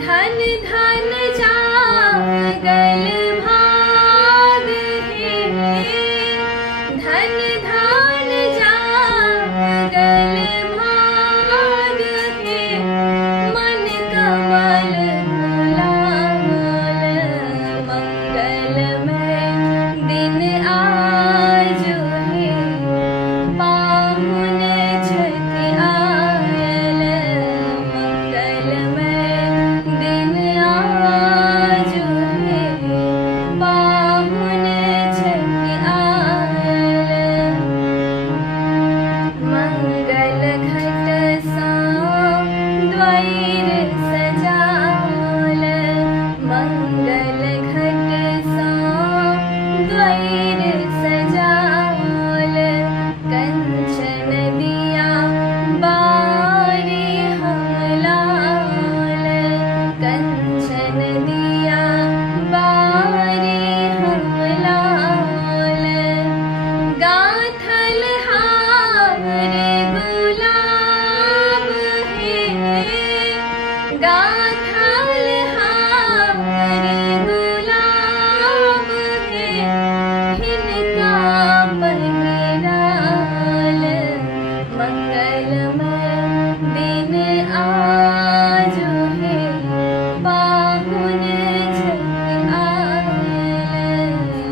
धन धन जागल भाग है, धन धन जागल भाग है, मन कमल गुलाल मंगलमय दिन आज है, पाहुन छठ आयल मंगलमय दिन आज है, पाहुन छठ आयल मंगल घट सा द्वैर सजाल, मंगल घट सा द्वैर सजाल, कंचन दिया बारी हम लाल, कंचन दिया बारी हम लाल, गाथल हार गुलाब है, गाथल हार गुलाब है, हिनका पहिराल मंगलमय दिन आ